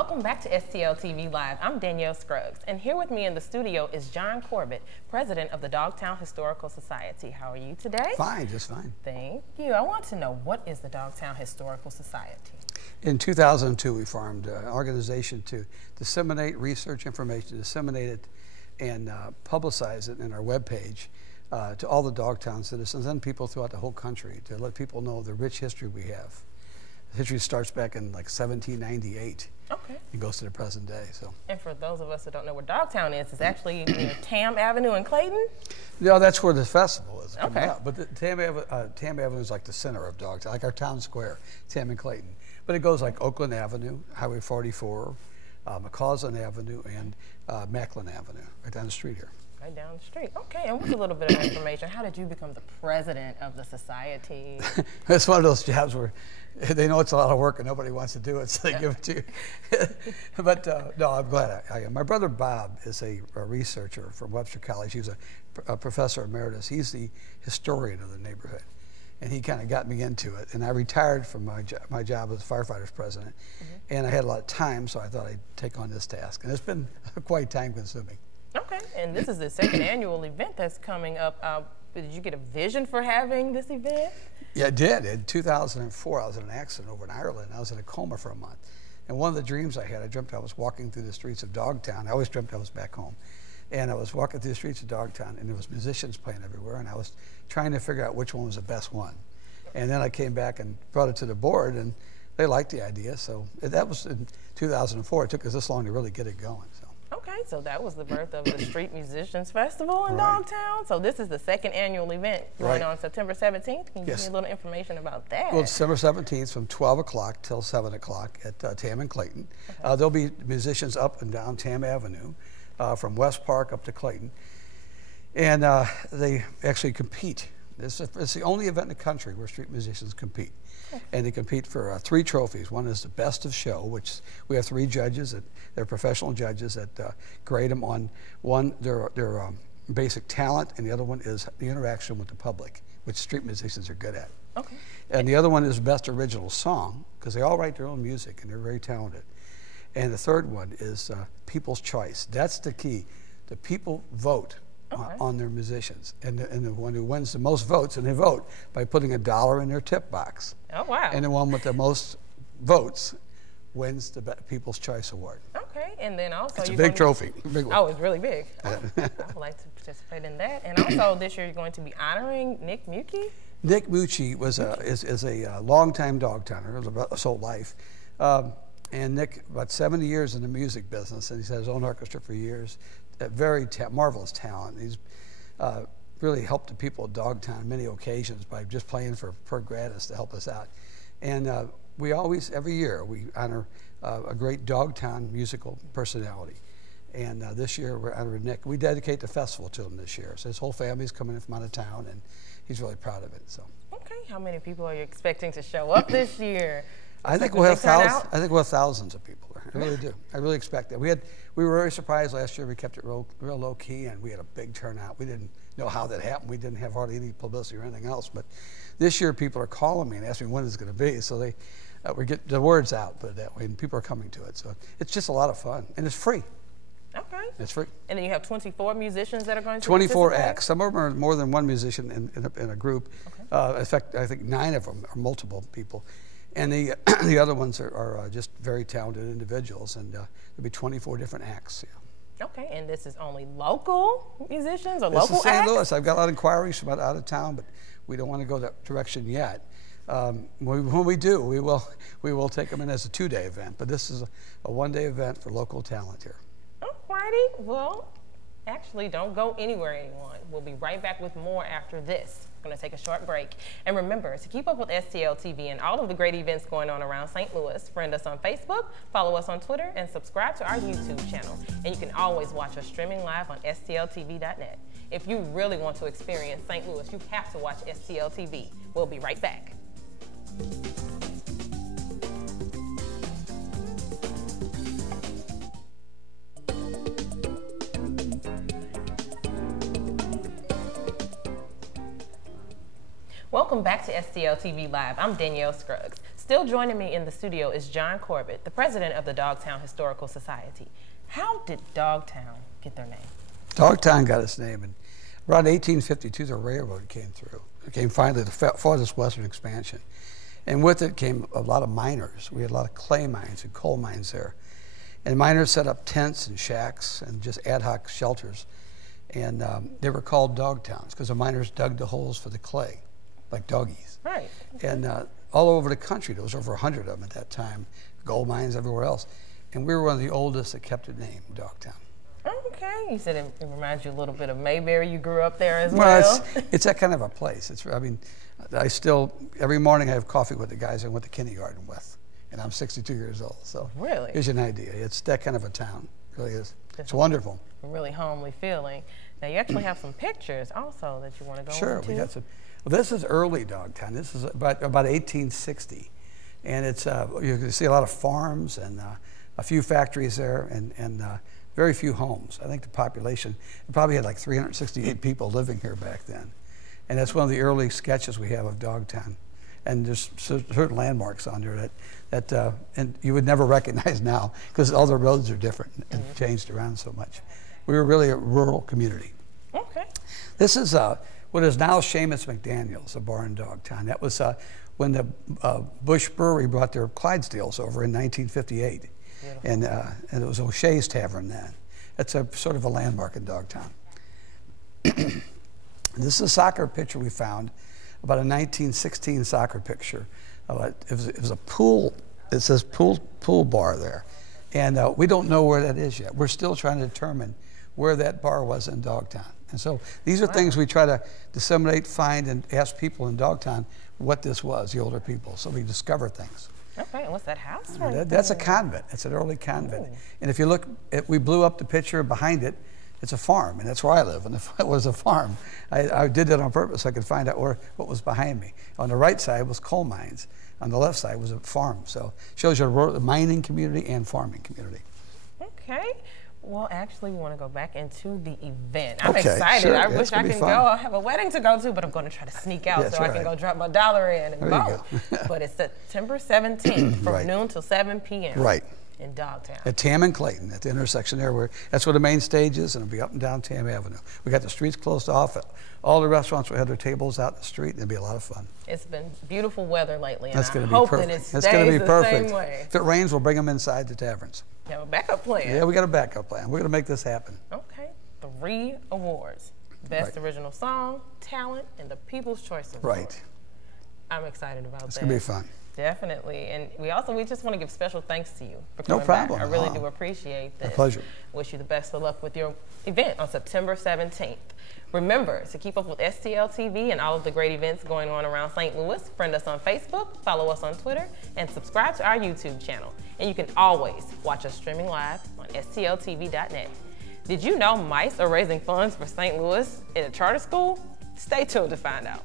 Welcome back to STL TV Live. I'm Danielle Scruggs, and here with me in the studio is John Corbett, president of the Dogtown Historical Society. How are you today? Fine, just fine. Thank you. I want to know, what is the Dogtown Historical Society? In 2002, we formed an organization to disseminate research information, disseminate it, and publicize it in our webpage to all the Dogtown citizens and people throughout the whole country, to let people know the rich history we have. The history starts back in like 1798. Okay. It goes to the present day. So. And for those of us that don't know where Dogtown is, it's actually near Tam Avenue in Clayton? No, that's where the festival is coming Okay. up. But the Tam Avenue is like the center of Dogtown, like our town square, Tam and Clayton. But it goes like Oakland Avenue, Highway 44, McCausland Avenue, and Macklin Avenue, right down the street here. Right down the street. Okay, and what's a little bit of information? How did you become the president of the society? It's one of those jobs where they know it's a lot of work and nobody wants to do it, so they give it to you. But no, I'm glad I am. My brother Bob is a researcher from Webster College. He's a professor emeritus. He's the historian of the neighborhood. And he kind of got me into it. And I retired from my job as firefighter's president. And I had a lot of time, so I thought I'd take on this task. And it's been quite time consuming. Okay, and this is the second annual event that's coming up. Did you get a vision for having this event? Yeah, I did. In 2004, I was in an accident over in Ireland. I was in a coma for a month. And one of the dreams I had, I dreamt I was walking through the streets of Dogtown. I always dreamt I was back home. And I was walking through the streets of Dogtown, and there was musicians playing everywhere, and I was trying to figure out which one was the best one. And then I came back and brought it to the board, and they liked the idea. So that was in 2004. It took us this long to really get it going. So. Okay, so that was the birth of the Street Musicians Festival in Dogtown. So this is the second annual event going on September 17th. Can you give me a little information about that? Well, December 17th from 12 o'clock till 7 o'clock at Tam and Clayton. Okay. There'll be musicians up and down Tam Avenue from West Park up to Clayton. And they actually compete. It's the only event in the country where street musicians compete. Okay. And they compete for 3 trophies. One is the best of show, which we have 3 judges. They're professional judges that grade them on their basic talent, and the other one is the interaction with the public, which street musicians are good at. Okay. And the other one is best original song, because they all write their own music and they're very talented. And the third one is people's choice. That's the key. The people vote on their musicians, and the one who wins the most votes, and they vote by putting $1 in their tip box. Oh, wow. And the one with the most votes wins the People's Choice Award. Okay, and then also... It's a big trophy, big one. Oh, it's really big. Oh, I would like to participate in that. And also this year you're going to be honoring Nick Mucci? Nick Mucci is a longtime Dogtowner, his whole life. And Nick, about 70 years in the music business, and he's had his own orchestra for years. A very marvelous talent. He's really helped the people of Dogtown on many occasions by just playing for per gratis to help us out. And we always, every year, we honor a great Dogtown musical personality. And this year we're honoring Nick. We dedicate the festival to him this year. So his whole family's coming in from out of town, and he's really proud of it. So. Okay, how many people are you expecting to show up this year? I think we'll have thousands. I think we'll have thousands of people there. I really do. I really expect that. We were very surprised last year. We kept it real low key, and we had a big turnout. We didn't know how that happened. We didn't have hardly any publicity or anything else. But this year, people are calling me and asking me when it's going to be. So we get the words out, put it that way, and people are coming to it. So it's just a lot of fun, and it's free. Okay. It's free. And then you have 24 musicians that are going to 24 acts. Some of them are more than one musician in a group. Okay. In fact, I think 9 of them are multiple people. And the other ones are just very talented individuals, and there'll be 24 different acts. Yeah. Okay, and this is only local musicians or this local is St. acts? Louis. I've got a lot of inquiries from out of town, but we don't want to go that direction yet. When we do, we will take them in as a 2-day event, but this is a 1-day event for local talent here. Alrighty, well, actually, don't go anywhere, anyone. We'll be right back with more after this. We're going to take a short break. And remember, to keep up with STL TV and all of the great events going on around St. Louis, friend us on Facebook, follow us on Twitter, and subscribe to our YouTube channel. And you can always watch us streaming live on STLTV.net. If you really want to experience St. Louis, you have to watch STL TV. We'll be right back. Welcome back to STL TV Live. I'm Danielle Scruggs. Still joining me in the studio is John Corbett, the president of the Dogtown Historical Society. How did Dogtown get their name? Dogtown got its name in around 1852. The railroad came through. It came finally the farthest western expansion. And with it came a lot of miners. We had a lot of clay mines and coal mines there. And miners set up tents and shacks and just ad hoc shelters. And they were called dog towns because the miners dug the holes for the clay, like doggies. Right. And all over the country, there was over 100 of them at that time, gold mines everywhere else. And we were one of the oldest that kept it named Dogtown. Okay. You said it reminds you a little bit of Mayberry. You grew up there as well. It's that kind of a place. I still, every morning I have coffee with the guys I went to kindergarten with. And I'm 62 years old, so really, here's an idea. It's that kind of a town, it really is. It's wonderful. A really homely feeling. Now you actually have some pictures also that you want to go into. Sure, we got some. Well, this is early Dogtown. This is about 1860, and it's you can see a lot of farms and a few factories there, and very few homes. I think the population probably had like 368 people living here back then, and that's one of the early sketches we have of Dogtown. And there's certain landmarks on there that and you would never recognize now because all the roads are different and changed around so much. We were really a rural community. Okay. This is what is now Seamus McDaniel's, a bar in Dogtown. That was when the Bush Brewery brought their Clydesdales over in 1958. And it was O'Shea's Tavern then. That's a sort of a landmark in Dogtown. This is a soccer picture we found, about a 1916 soccer picture. It was a pool, it says pool bar there. And we don't know where that is yet. We're still trying to determine where that bar was in Dogtown. And so these are things we try to disseminate, find, and ask people in Dogtown what this was, the older people, so we discover things. Okay, and what's that house That's a convent. It's an early convent. Ooh. And if you look, we blew up the picture behind it. It's a farm, and that's where I live, and it was a farm. I did that on purpose so I could find out what was behind me. On the right side was coal mines. On the left side was a farm. So it shows you a mining community and farming community. Okay. Well, actually, we want to go back into the event. I'm okay, excited. Sure. I wish I can go. I have a wedding to go to, but I'm going to try to sneak out so I can go drop my dollar in and vote. But it's September 17th from noon till 7 p.m. Right. In Dogtown. At Tam and Clayton, at the intersection there, that's where the main stage is, and it'll be up and down Tam Avenue. We got the streets closed off. All the restaurants will have their tables out in the street, and it'll be a lot of fun. It's been beautiful weather lately, and that's I'm hoping it stays the same way. If it rains, we'll bring them inside the taverns. You have a backup plan. Yeah, we got a backup plan. We're going to make this happen. Okay. 3 awards. Best Original Song, Talent, and the People's Choice Award. Right. I'm excited about that. It's going to be fun. Definitely. And we just want to give special thanks to you for coming No problem. back. I really do appreciate this. My pleasure. Wish you the best of luck with your event on September 17th. Remember to keep up with STL TV and all of the great events going on around St. Louis. Friend us on Facebook, follow us on Twitter, and subscribe to our YouTube channel. And you can always watch us streaming live on stltv.net. Did you know mice are raising funds for St. Louis in a charter school? Stay tuned to find out.